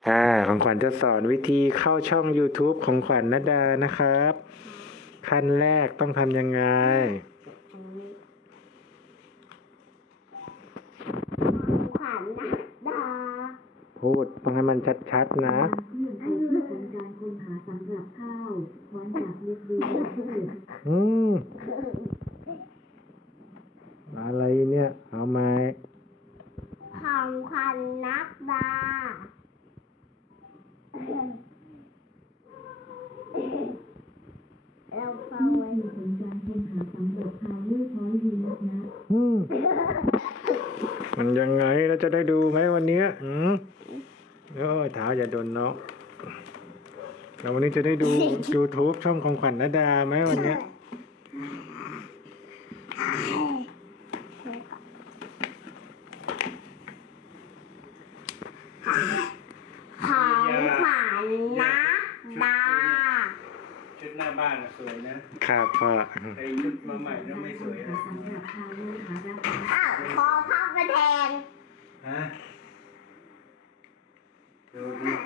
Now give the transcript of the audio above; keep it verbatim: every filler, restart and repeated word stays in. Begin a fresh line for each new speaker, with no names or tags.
อ่าของขวัญจะสอนวิธีเข้าช่อง YouTube ของขวัญณดานะครับ ขั้นแรกต้องทำยังไง
ขวัญนักดา
พูดต้องให้มันชัดๆนะ
อันนี้ผลการค้นหาสำหรับข้าวถอนจากเม็ดเดียวพืช
อืมอะไรเนี่ย เอาไหม
ของขวัญนักดาเราฟัง
นี่
ไว้
คือผลการค้นหาสำหรับพาวเวอร์พอยต์ดีนักนะ
อืมมันยังไงเราจะได้ดูไหมวันเนี้ยอืมโอ้ยเท้าอย่าโดนเนาะแล้ววันนี้จะได้ดู YouTube ช่องของขวัญณดาไหมวันเนี้ย
ของขวัญนักดา
ชุดหน้าบ้านอะสวยนะครับ
พ่อ
ไอ้ชุดมาใหม่นั่นไม่สวย
หา
นะ
สำหรับพาวเวอร์หารับ
อ้าวขอเข้าไปแทน
ฮะดูดู